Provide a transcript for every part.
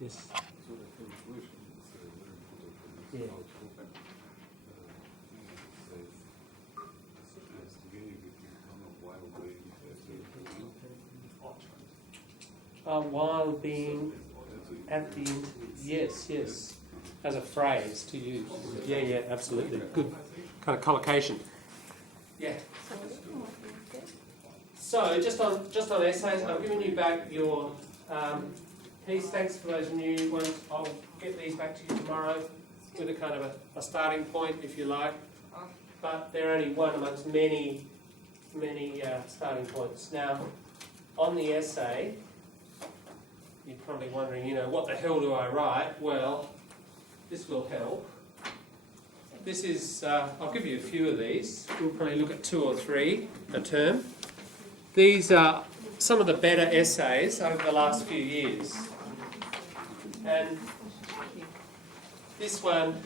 Yes. Yeah. While being at the end, yes, as a phrase to use. Yeah, absolutely. Good kind of collocation. Yeah. So just on essays, I've given you back your piece. Thanks for those new ones. I'll get these back to you tomorrow with a kind of a starting point, if you like. But they're only one amongst many starting points. Now, on the essay, you're probably wondering, what the hell do I write? Well, this will help. This is, I'll give you a few of these. We'll probably look at 2 or 3 a term. These are some of the better essays over the last few years. And this one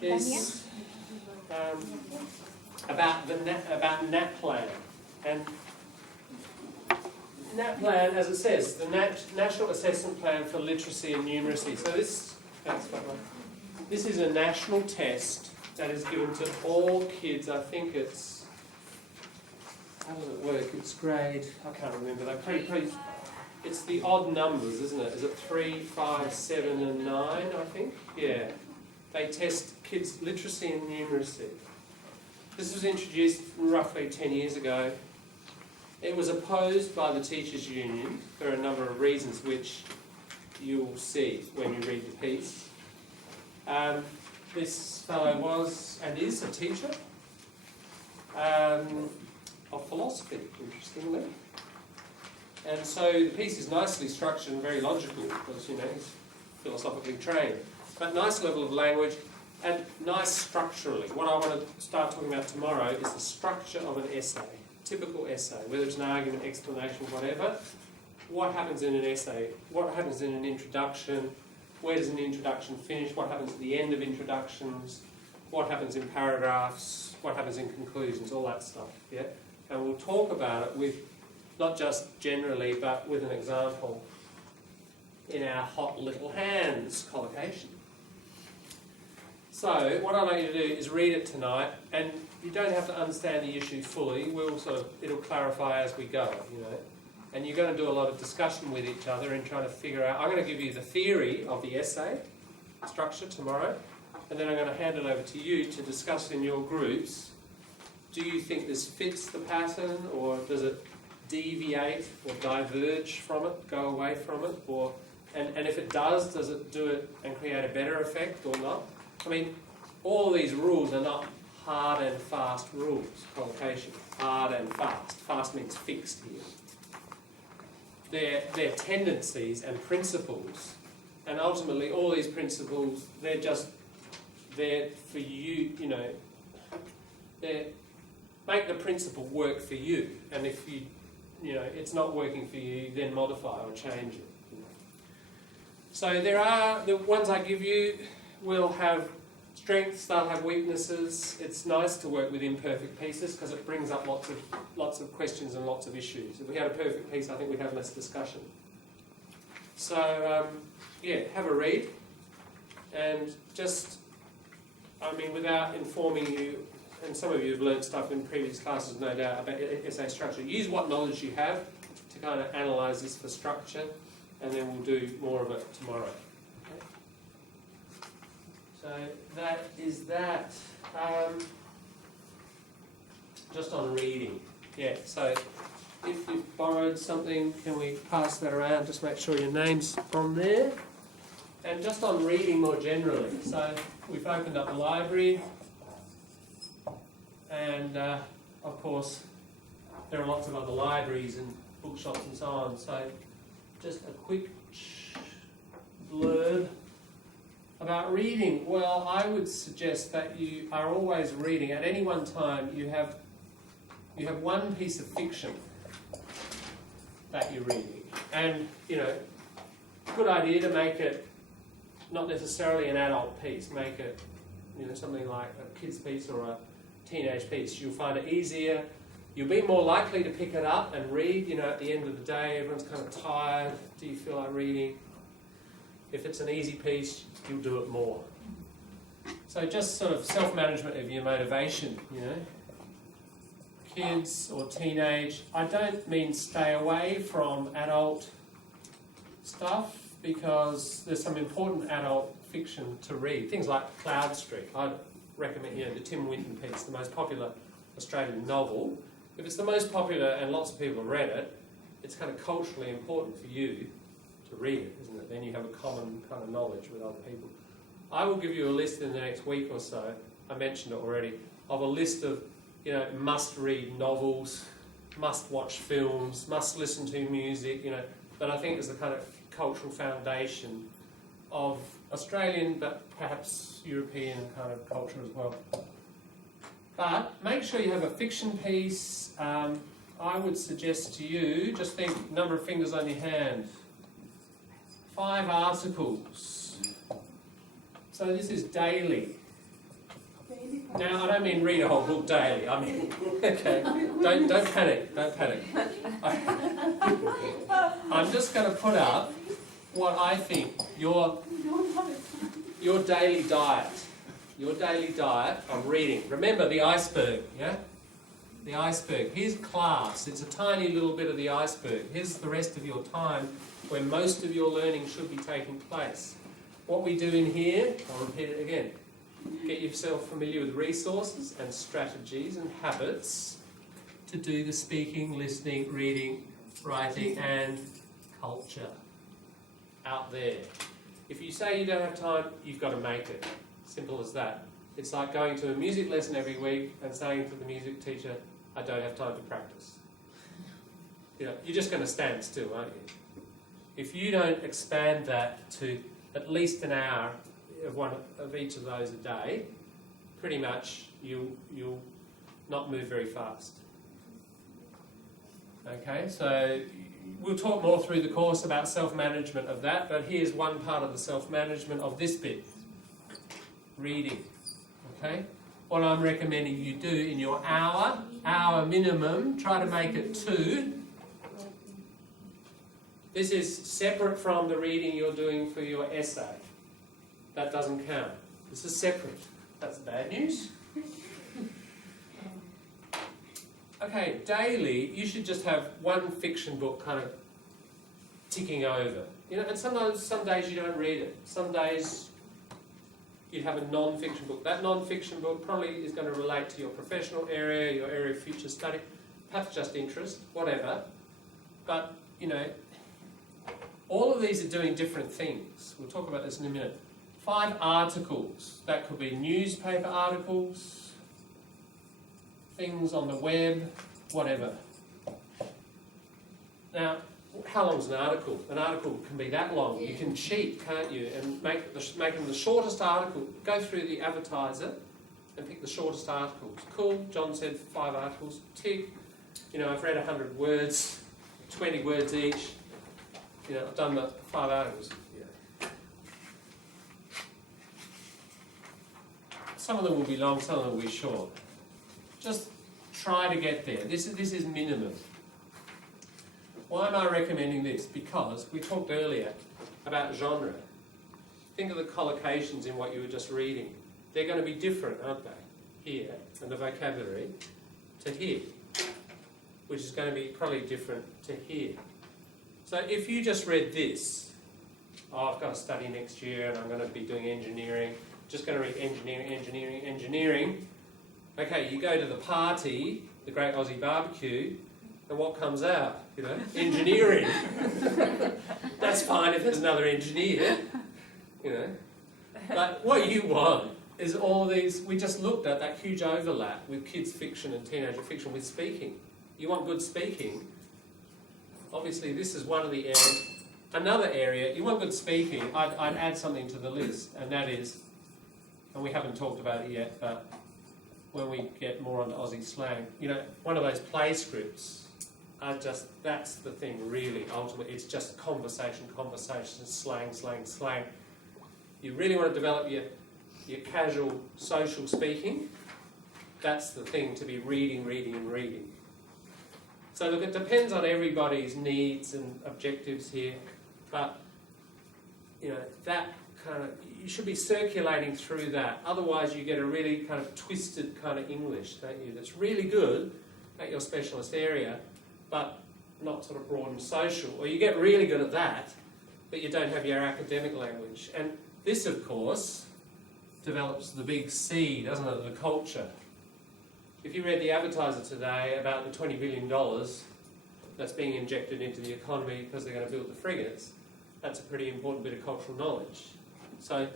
is about NAPLAN. And NAPLAN, as it says, the National Assessment Plan for Literacy and Numeracy. So this is a national test that is given to all kids. I think it's, how does it work? It's grade, I can't remember. It's the odd numbers, isn't it? Is it 3, 5, 7 and 9, I think? Yeah. They test kids' literacy and numeracy. This was introduced roughly 10 years ago. It was opposed by the Teachers' Union for a number of reasons, which you'll see when you read the piece. This fellow was and is a teacher of philosophy, interestingly. And so the piece is nicely structured and very logical because, he's philosophically trained. But nice level of language and nice structurally. What I want to start talking about tomorrow is the structure of an essay. Typical essay, whether it's an argument, explanation, whatever. What happens in an essay? What happens in an introduction? Where does an introduction finish? What happens at the end of introductions? What happens in paragraphs? What happens in conclusions? All that stuff, yeah? And we'll talk about it with, not just generally, but with an example in our hot little hands collocation. So, what I'd like you to do is read it tonight, and you don't have to understand the issue fully. It'll clarify as we go, And you're going to do a lot of discussion with each other and trying to figure out. I'm going to give you the theory of the essay structure tomorrow, and then I'm going to hand it over to you to discuss in your groups. Do you think this fits the pattern, or does it deviate or diverge from it, go away from it, and if it does it do it and create a better effect or not? I mean, all these rules are not hard and fast rules, collocation. Hard and fast. Fast means fixed here. They're tendencies and principles. And ultimately, all these principles, they're just there for you, make the principle work for you. And if it's not working for you, then modify or change it. So the ones I give you will have strengths, they'll have weaknesses. It's nice to work with imperfect pieces because it brings up lots of questions and lots of issues. If we had a perfect piece, I think we'd have less discussion. So, have a read. And just, without informing you, and some of you have learned stuff in previous classes, no doubt, about essay structure. Use what knowledge you have to kind of analyse this for structure, and then we'll do more of it tomorrow. So that is that. Just on reading. Yeah, so if you've borrowed something, can we pass that around? Just make sure your name's on there. And just on reading more generally. So we've opened up the library. And, of course, there are lots of other libraries and bookshops and so on. So just a quick blurb about reading. Well, I would suggest that you are always reading. At any one time, you have one piece of fiction that you're reading. And, good idea to make it not necessarily an adult piece. Make it, something like a kid's piece or a teenage piece. You'll find it easier You'll be more likely to pick it up and read, at the end of the day, everyone's kind of tired. Do you feel like reading? If it's an easy piece, you'll do it more. So just sort of self-management of your motivation, Kids or teenage, I don't mean stay away from adult stuff, because there's some important adult fiction to read. Things like Cloud Street. I'd recommend, the Tim Winton piece, the most popular Australian novel. If it's the most popular and lots of people have read it, it's kind of culturally important for you to read it, isn't it? Then you have a common kind of knowledge with other people. I will give you a list in the next week or so, I mentioned it already, of a list of, must-read novels, must-watch films, must-listen to music, that I think is the kind of cultural foundation of Australian, but perhaps European kind of culture as well. But make sure you have a fiction piece. I would suggest to you, just think number of fingers on your hand. 5 articles. So this is daily. Now, I don't mean read a whole book daily. I mean, okay, don't panic, don't panic. I'm just going to put up what I think your daily diet of reading. Remember the iceberg, yeah? The iceberg. Here's class. It's a tiny little bit of the iceberg. Here's the rest of your time where most of your learning should be taking place. What we do in here, I'll repeat it again. Get yourself familiar with resources and strategies and habits to do the speaking, listening, reading, writing and culture out there. If you say you don't have time, you've got to make it. Simple as that. It's like going to a music lesson every week and saying to the music teacher, I don't have time to practice. You're just going to stand still, aren't you? If you don't expand that to at least an hour of each of those a day, pretty much you'll not move very fast. Okay, so we'll talk more through the course about self-management of that, but here's one part of the self-management of this bit. Reading. Okay? What I'm recommending you do in your hour minimum, try to make it 2. This is separate from the reading you're doing for your essay. That doesn't count. This is separate. That's bad news. Okay, daily, you should just have one fiction book kind of ticking over. And sometimes, some days you don't read it. Some days you'd have a non-fiction book. That non-fiction book probably is going to relate to your professional area, your area of future study, perhaps just interest, whatever. But, all of these are doing different things. We'll talk about this in a minute. 5 articles. That could be newspaper articles, things on the web, whatever. Now, how long is an article? An article can be that long. You can cheat, can't you, and make them the shortest article. Go through the advertiser and pick the shortest articles. Cool, John said 5 articles. Tick. I've read 100 words, 20 words each. I've done the 5 articles. Some of them will be long, some of them will be short. Just try to get there. This is minimum. Why am I recommending this? Because we talked earlier about genre. Think of the collocations in what you were just reading. They're going to be different, aren't they? Here, and the vocabulary, to here, which is going to be probably different to here. So if you just read this, I've got to study next year and I'm going to be doing engineering, just going to read engineering. Okay, you go to the party, the Great Aussie Barbecue, and what comes out? Engineering. That's fine if there's another engineer, But what you want is all these, we just looked at that huge overlap with kids' fiction and teenager fiction with speaking. You want good speaking. Obviously, this is one of the areas. Another area, you want good speaking, I'd add something to the list, and that is, and we haven't talked about it yet, but when we get more onto Aussie slang, one of those play scripts are just, that's the thing really, ultimately, it's just conversation, slang. You really want to develop your casual social speaking, that's the thing to be reading. So look, it depends on everybody's needs and objectives here, but you know, that kind of, you should be circulating through that. Otherwise you get a really kind of twisted kind of English, don't you? That's really good at your specialist area, but not sort of broad and social. Or you get really good at that, but you don't have your academic language. And this, of course, develops the big C, doesn't it, the culture. If you read the Advertiser today about the $20 billion that's being injected into the economy because they're going to build the frigates, that's a pretty important bit of cultural knowledge. So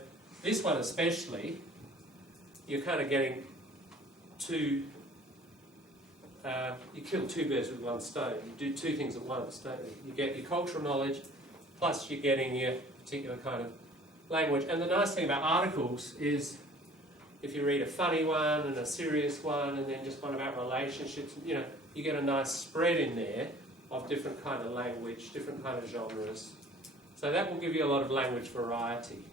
this one especially, you're kind of getting two, you kill two birds with one stone. You do two things at once, don't you? You get your cultural knowledge, plus you're getting your particular kind of language. And the nice thing about articles is if you read a funny one and a serious one and then just one about relationships, you know, you get a nice spread in there of different kind of language, different kind of genres. So that will give you a lot of language variety.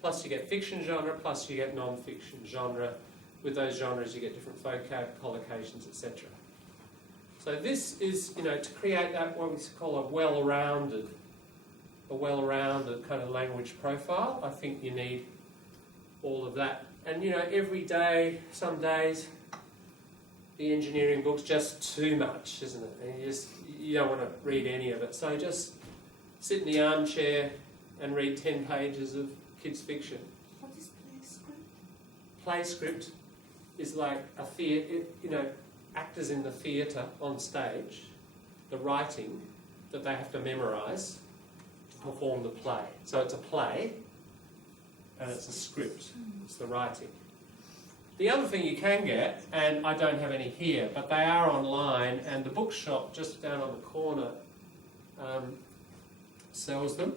Plus you get fiction genre, plus you get non-fiction genre. With those genres you get different vocab, collocations, etc. So this is, you know, to create that what we call a well-rounded kind of language profile. I think you need all of that. And you know, every day, some days, the engineering book's just too much, isn't it? And you don't want to read any of it. So just sit in the armchair and read 10 pages of kids' fiction. What is play script? Play script is like a theatre, you know, actors in the theatre on stage, the writing that they have to memorise to perform the play. So it's a play and it's a script, it's the writing. The other thing you can get, and I don't have any here, but they are online, and the bookshop just down on the corner sells them.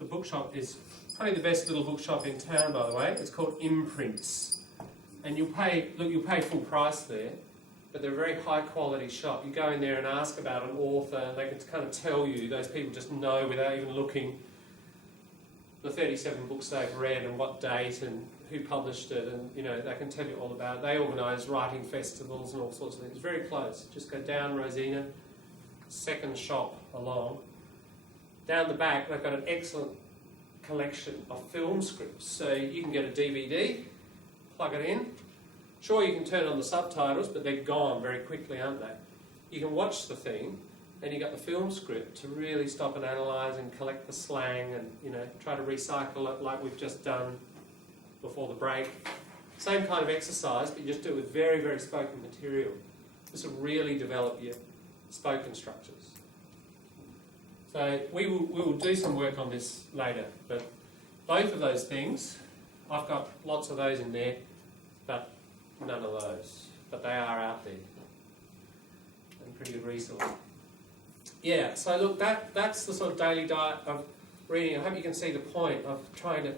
The bookshop is probably the best little bookshop in town, by the way. It's called Imprints. And you'll pay full price there, but they're a very high quality shop. You go in there and ask about an author, and they can kind of tell you, those people just know without even looking, the 37 books they've read and what date and who published it, and you know, they can tell you all about it. They organise writing festivals and all sorts of things. Very close. Just go down Rosina, second shop along. Down the back, they've got an excellent collection of film scripts. So you can get a DVD, plug it in. Sure, you can turn on the subtitles, but they're gone very quickly, aren't they? You can watch the thing, and you've got the film script to really stop and analyse and collect the slang and, you know, try to recycle it like we've just done before the break. Same kind of exercise, but you just do it with very, very spoken material. This will really develop your spoken structures. So we will do some work on this later, but both of those things, I've got lots of those in there, but none of those. But they are out there. And pretty good resource. Yeah, so look, that's the sort of daily diet of reading. I hope you can see the point of trying to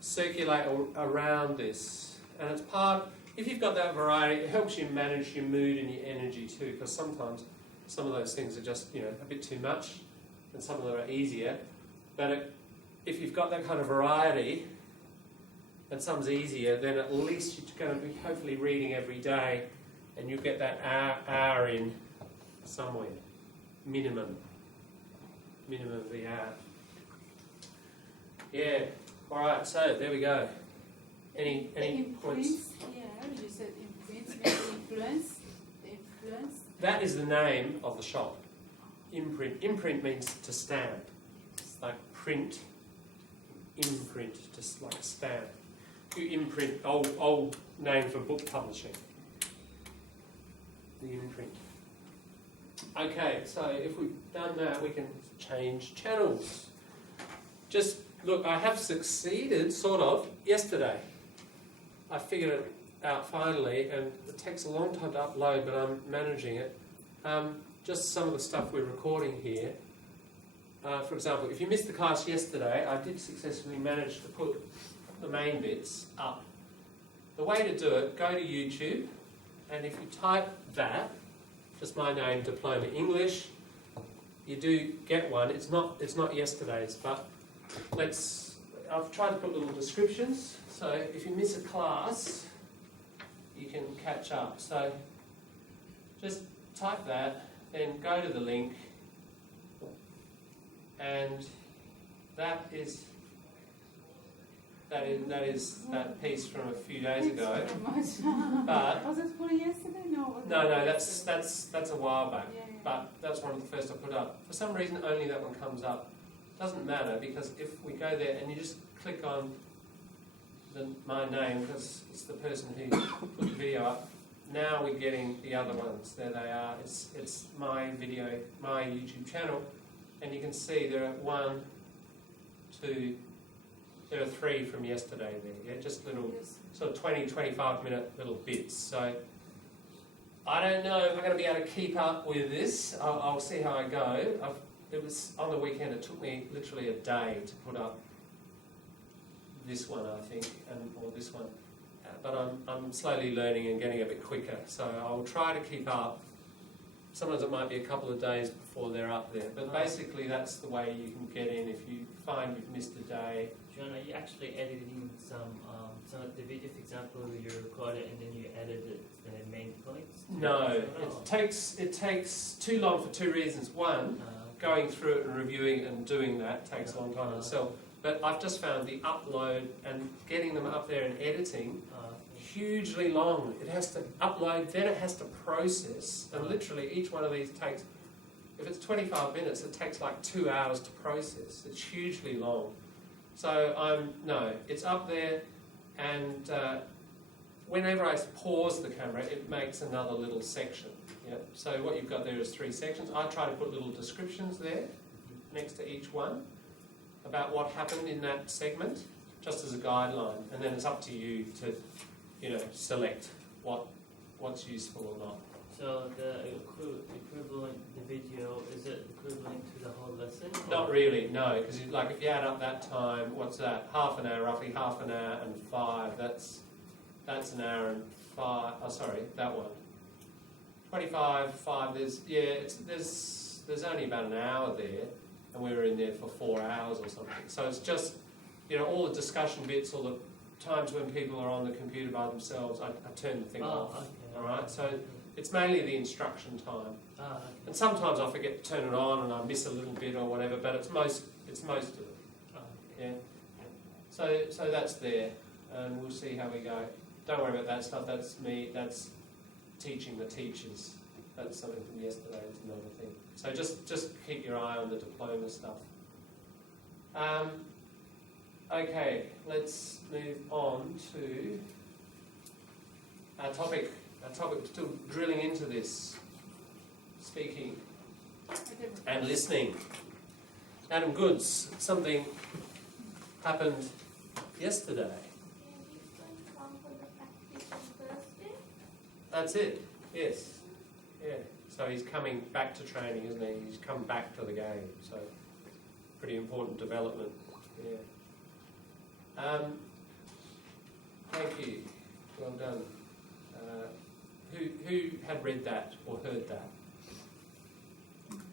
circulate around this. And it's part, if you've got that variety, it helps you manage your mood and your energy too, because sometimes some of those things are just, you know, a bit too much, and some of them are easier. But if you've got that kind of variety, and some's easier, then at least you're going to be hopefully reading every day, and you'll get that hour in somewhere. Minimum of the hour. Yeah. All right. So there we go. Any points? Yeah, you said imprints, maybe influence. The influence. That is the name of the shop. Imprint. Imprint means to stamp. It's like print. Imprint, just like stamp. You imprint. Old name for book publishing. The imprint. Okay, so if we've done that, we can change channels. Just, look, I have succeeded, sort of, yesterday. I figured it out finally, and it takes a long time to upload, but I'm managing it. Just some of the stuff we're recording here. For example, if you missed the class yesterday, I did successfully manage to put the main bits up. The way to do it, go to YouTube, and if you type that, just my name, Diploma English, you do get one. It's not yesterday's, but I've tried to put little descriptions. So if you miss a class, you can catch up. So just type that, then go to the link, and that is that piece from a few days ago. But was it for yesterday? No. no, that's a while back. Yeah. But that's one of the first I put up. For some reason, only that one comes up. Doesn't matter, because if we go there and you just click on my name, because it's the person who put the video up, now we're getting the other ones. There they are. It's my video, my YouTube channel, and you can see there are 1, 2, there are 3 from yesterday there. Yeah, just little sort of 20, 25-minute little bits. So I don't know if I'm going to be able to keep up with this. I'll see how I go. It was on the weekend. It took me literally a day to put up this one, I think, or this one. But I'm slowly learning and getting a bit quicker. So I'll try to keep up. Sometimes it might be a couple of days before they're up there. But basically, that's the way you can get in if you find you've missed a day. John, are you actually editing some of the video, for example, you record it and then you edited the main points? No, it takes too long for 2 reasons. One, going through it and reviewing it and doing that takes a long time in itself. But I've just found the upload and getting them up there and editing hugely long. It has to upload, then it has to process, and literally each one of these takes, if it's 25 minutes, it takes like 2 hours to process. It's hugely long. So it's up there, and whenever I pause the camera, it makes another little section. Yeah? So what you've got there is 3 sections. I try to put little descriptions there next to each one about what happened in that segment, just as a guideline, and then it's up to you to, select what's useful or not. So the equivalent, the video, is it equivalent to the whole lesson? Not really, no, because if you add up that time, what's that? Half an hour, roughly half an hour and 5. That's an hour and 5. Oh, sorry, that one. 25, 5. There's only about an hour there, and we were in there for 4 hours or something. So it's just, all the discussion bits, all the times when people are on the computer by themselves, I turn the thing off. Okay. All right, so it's mainly the instruction time. Okay. And sometimes I forget to turn it on and I miss a little bit or whatever, but it's most of it. Yeah. So that's there, and we'll see how we go. Don't worry about that stuff. That's me. That's teaching the teachers. That's something from yesterday. It's another thing. So just keep your eye on the diploma stuff. Okay, let's move on to our topic. Our topic, still drilling into this, speaking and listening. Adam Goods, something happened yesterday. That's it, yes. Yeah. So he's coming back to training, isn't he? He's come back to the game, so pretty important development. Yeah. Thank you. Well done. Who had read that or heard that?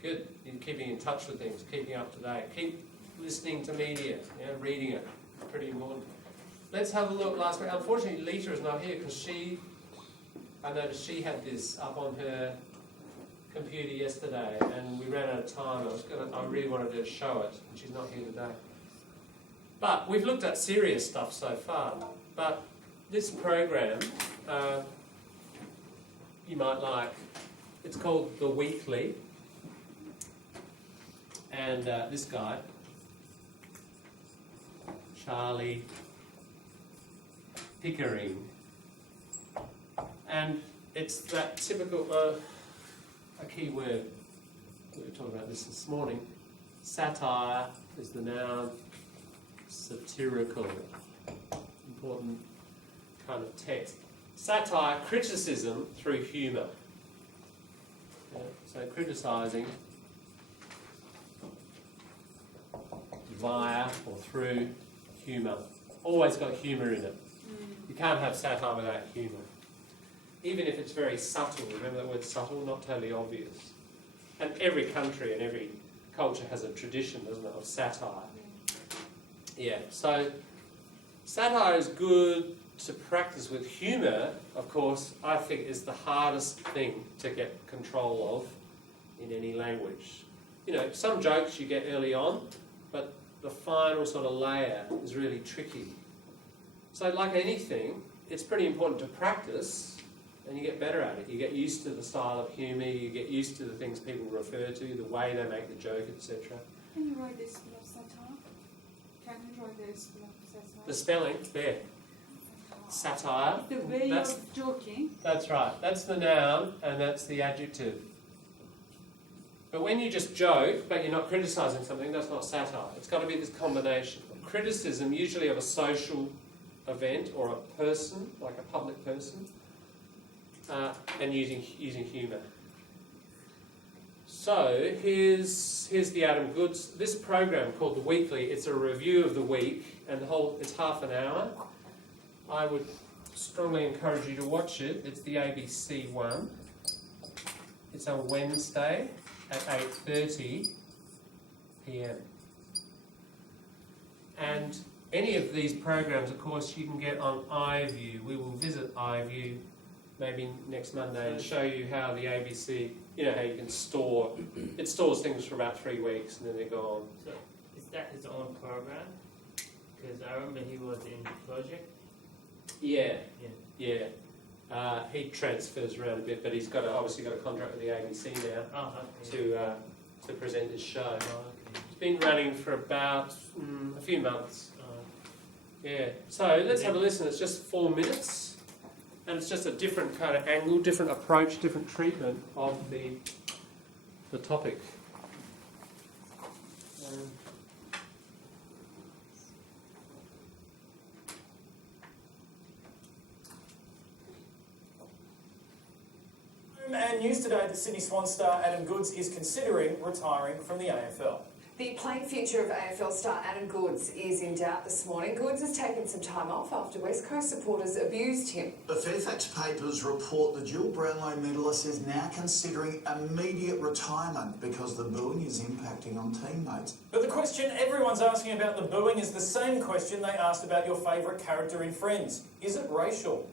Good. You're keeping in touch with things, keeping up to date. Keep listening to media, reading it. Pretty important. Let's have a look last week. Unfortunately, Lita is not here because I noticed she had this up on her computer yesterday and we ran out of time. I really wanted to show it and she's not here today. But we've looked at serious stuff so far. But this program you might like. It's called The Weekly. And this guy, Charlie Pickering. And it's that typical, a key word, we were talking about this morning. Satire is the noun, satirical, important kind of text. Satire, criticism through humour. So criticising via or through humour. Always got humour in it. You can't have satire without humour. Even if it's very subtle, remember that word subtle, not totally obvious. And every country and every culture has a tradition, doesn't it, of satire. Yeah, so satire is good to practice with humour, of course, I think is the hardest thing to get control of in any language. You know, some jokes you get early on, but the final sort of layer is really tricky. So like anything, it's pretty important to practice, and you get better at it. You get used to the style of humour, you get used to the things people refer to, the way they make the joke, etc. Can you write the school of satire? Can you write the school of satire? The spelling, there. Satire. The way That's- of joking. That's right. That's the noun and that's the adjective. But when you just joke, but you're not criticising something, that's not satire. It's got to be this combination. Criticism, usually of a social event or a person, like a public person, and using humour. So here's the Adam Goodes. This program called The Weekly, it's a review of the week, and it's half an hour. I would strongly encourage you to watch it. It's the ABC one. It's on Wednesday at 8:30 p.m. And any of these programs, of course, you can get on iView. We will visit iView maybe next Monday and show you how the ABC, you know, how you can store, it stores things for about 3 weeks and then they're gone. So is that his own program? Because I remember he was in the project. Yeah. He transfers around a bit, but he's obviously got a contract with the ABC now Oh, okay. to present his show. Oh, okay. It's been running for about a few months. Yeah. So let's have a listen. It's just 4 minutes, and it's just a different kind of angle, different approach, different treatment of the topic. And news today that Sydney Swan star Adam Goodes is considering retiring from the AFL. The playing future of AFL star Adam Goodes is in doubt this morning. Goodes has taken some time off after West Coast supporters abused him. The Fairfax papers report the dual Brownlow medalist is now considering immediate retirement because the booing is impacting on teammates. But the question everyone's asking about the booing is the same question they asked about your favourite character in Friends. Is it racial?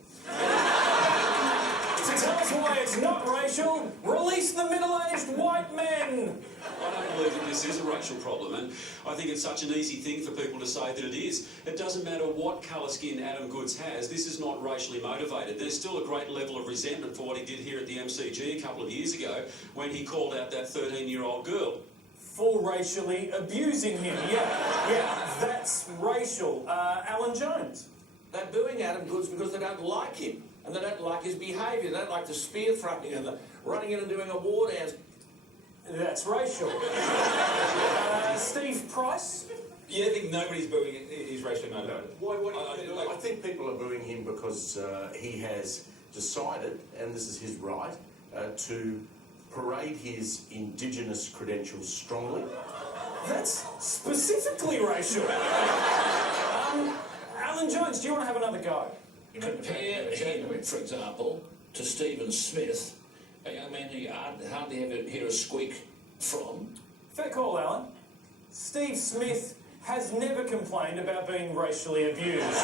To tell us why it's not racial, release the middle-aged white men! I don't believe that this is a racial problem, and I think it's such an easy thing for people to say that it is. It doesn't matter what colour skin Adam Goodes has, this is not racially motivated. There's still a great level of resentment for what he did here at the MCG a couple of years ago when he called out that 13-year-old girl. For racially abusing him, yeah, that's racial. Alan Jones. They're booing Adam Goodes because they don't like him and they don't like his behaviour. They don't like the spear thrusting and the running in and doing a war dance. That's racial. Steve Price. Yeah, I think nobody's booing it is racially motivated. I think people are booing him because he has decided, and this is his right, to parade his Indigenous credentials strongly. That's specifically racial. Alan Jones, do you want to have another go? Compare him, for example, to Stephen Smith, a young man who you hardly ever hear a squeak from. Fair call, Alan. Steve Smith has never complained about being racially abused.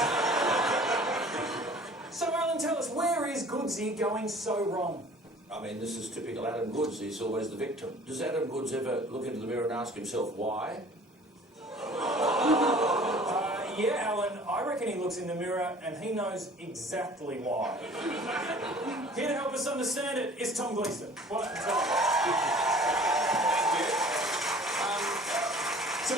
So, Alan, tell us, where is Goodsy going so wrong? I mean, this is typical Adam Goodes. He's always the victim. Does Adam Goodes ever look into the mirror and ask himself why? Yeah, Alan, I reckon he looks in the mirror and he knows exactly why. Here to help us understand it is Tom Gleeson. What? So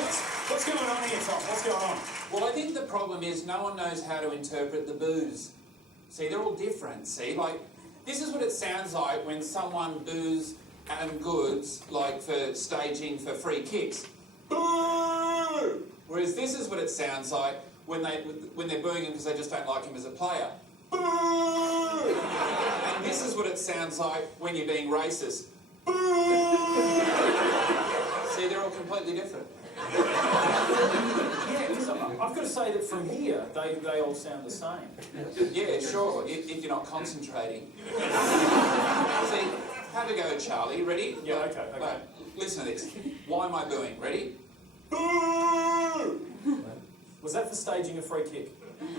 what's going on here, Tom? What's going on? Well, I think the problem is no one knows how to interpret the boos. See, they're all different. See, like, this is what it sounds like when someone boos Adam Goodes, like, for staging for free kicks. Boo! Whereas this is what it sounds like when they're booing him because they just don't like him as a player. Boo! And this is what it sounds like when you're being racist. Boo! See, they're all completely different. Yeah, because I've got to say that from here, they all sound the same. Yeah, sure, if you're not concentrating. See, have a go, Charlie. Ready? Yeah, okay. Right, listen to this. Why am I booing? Ready? Was that for staging a free kick?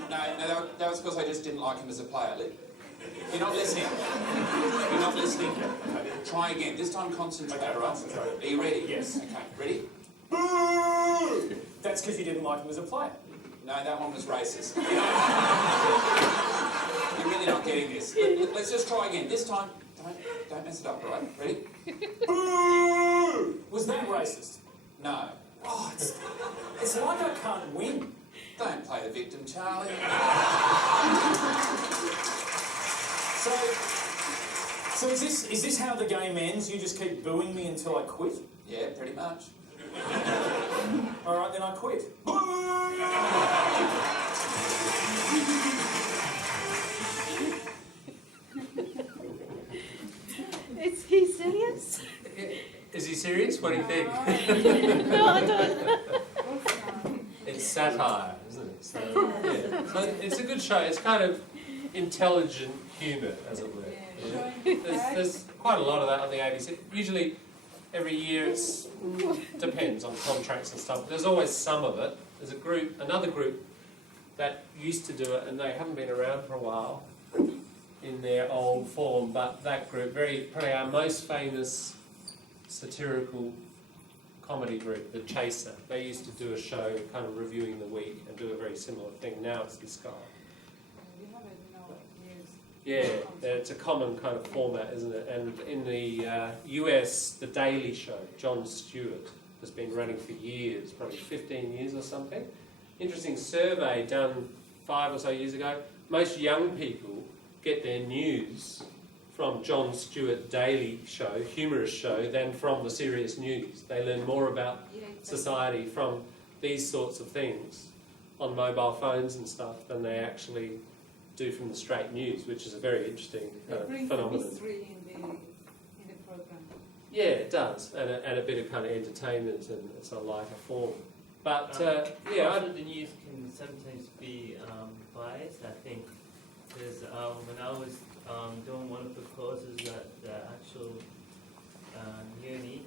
that was because I just didn't like him as a player. You're not listening. You're not listening. Try again. This time concentrate, Okay, right? concentrate. Are you ready? Yes. Okay, ready? Boo! That's because you didn't like him as a player. No, that one was racist. You're really not getting this. Let's just try again. This time, don't mess it up, all right? Ready? Boo! Was that racist? No. Oh, it's like I can't win. Don't play the victim, Charlie. So is this how the game ends? You just keep booing me until I quit? Yeah, pretty much. All right, then I quit. Is he serious? Is he serious? What do you think? No, I don't. It's satire, isn't it? So, yeah. So it's a good show. It's kind of intelligent humour, as it were. Yeah. There's quite a lot of that on the ABC. Usually, every year depends on contracts and stuff. But there's always some of it. There's another group that used to do it, and they haven't been around for a while in their old form. But that group, probably our most famous satirical comedy group, The Chaser. They used to do a show kind of reviewing the week and do a very similar thing. Now it's this guy. Yeah, it's a common kind of format, isn't it? And in the US, The Daily Show, Jon Stewart, has been running for years, probably 15 years or something. Interesting survey done 5 or so years ago. Most young people get their news from Jon Stewart Daily Show, humorous show, than from the serious news. They learn more about society from these sorts of things on mobile phones and stuff than they actually do from the straight news, which is a very interesting phenomenon. Mystery in the program. Yeah, it does, and a bit of kind of entertainment, and it's a lighter form. But also the news can sometimes be biased. I think because when I was doing one of the courses at the actual uni,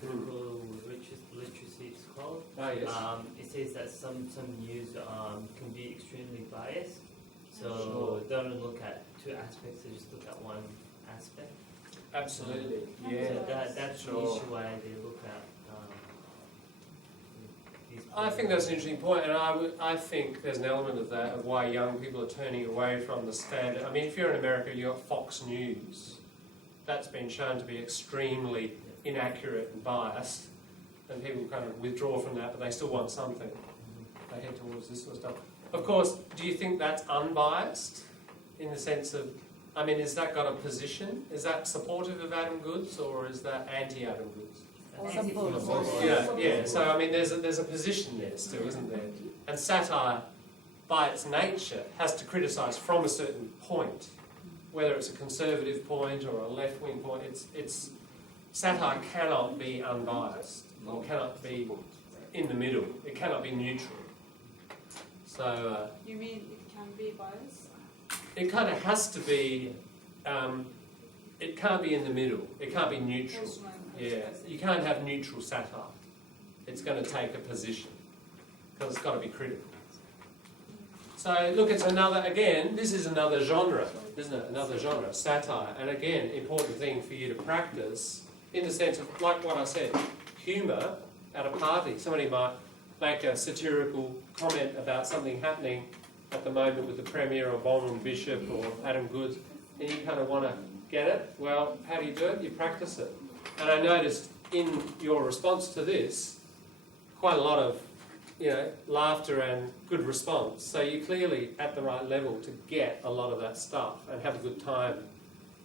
critical literacy it's called. Oh, yes. It says that some news can be extremely biased. So don't look at 2 aspects, so just look at one aspect. Absolutely, yeah. So that's the issue why they look at these. I think that's an interesting point, and I think there's an element of that, of why young people are turning away from the standard. I mean, if you're in America, you've got Fox News. That's been shown to be extremely inaccurate and biased, and people kind of withdraw from that, but they still want something. They head towards this sort of stuff. Of course, do you think that's unbiased in the sense of, I mean, has that got a position? Is that supportive of Adam Goodes or is that anti-Adam Goodes? Yeah. So I mean, there's a position there still, isn't there? And satire, by its nature, has to criticise from a certain point, whether it's a conservative point or a left-wing point. It's satire cannot be unbiased or cannot be in the middle. It cannot be neutral. So You mean it can be biased? it kind of has to be. It can't be in the middle. It can't be neutral. Yeah, you can't have neutral satire. It's going to take a position because it's got to be critical. So look, it's another. Again, this is another genre, isn't it? Another genre, satire. And again, important thing for you to practice in the sense of, like what I said, humour at a party. Somebody might make a satirical comment about something happening at the moment with the Premier or Baldwin Bishop or Adam Goodes, and you kind of want to get it. Well, how do you do it? You practice it. And I noticed in your response to this, quite a lot of, laughter and good response. So you're clearly at the right level to get a lot of that stuff and have a good time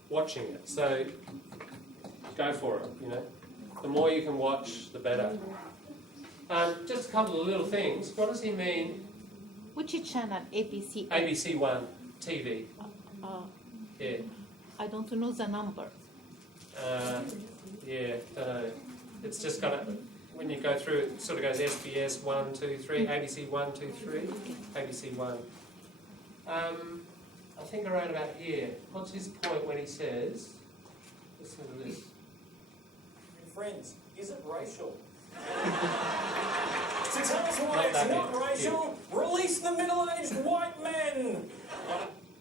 watching it. So go for it, The more you can watch, the better. Just a couple of little things. What does he mean? Which channel? ABC? ABC One TV. Yeah. I don't know the number. Yeah, don't know. It's just got when you go through it sort of goes SBS 1, 2, 3, ABC 1, 2, 3, ABC 1. I think around about here. What's his point when he says, listen to this. Friends, is it racial? To tell us why Not it's that not bit. racial, release the middle-aged white men.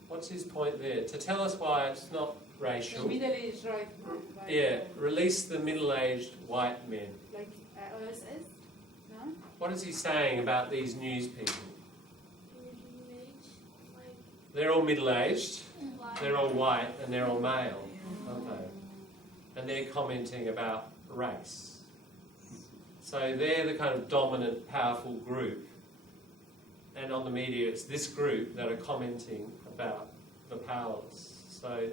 What's his point there? To tell us why it's not The racial. middle age, right? Like, Yeah, release the middle-aged white men. Like OSS, no? What is he saying about these news people? They're all middle-aged, they're all white, and they're all male, aren't they? And they're commenting about race. So they're the kind of dominant, powerful group. And on the media, it's this group that are commenting about the powerless. So